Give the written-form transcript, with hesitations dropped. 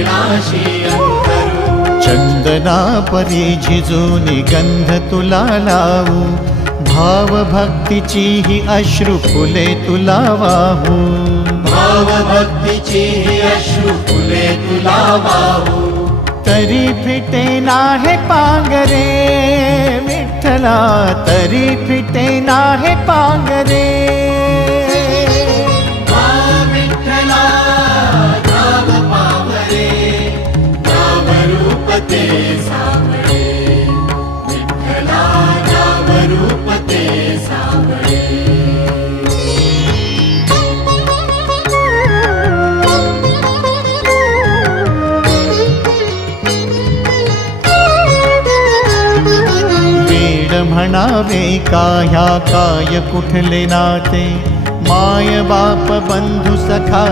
चरणाशी अंतरू। चंदना परी झिजूनी गंध तुला लावू, भाव भक्तीची ही अश्रु फुले तुला वाहू। भाव भक्तीची ही अश्रु फुले तुला वाहू। तरी फिटे नाहे पांगरे विठ्ठला, तरी फिटे नाहे पांगरे। विठ्ठला नाम पावरे, नाम रूप ते सावळे। विठ्ठला नाम रूप ते सावळे। म्हणावे का ह्या काय कुठले नाते, माय बाप बंधू सखा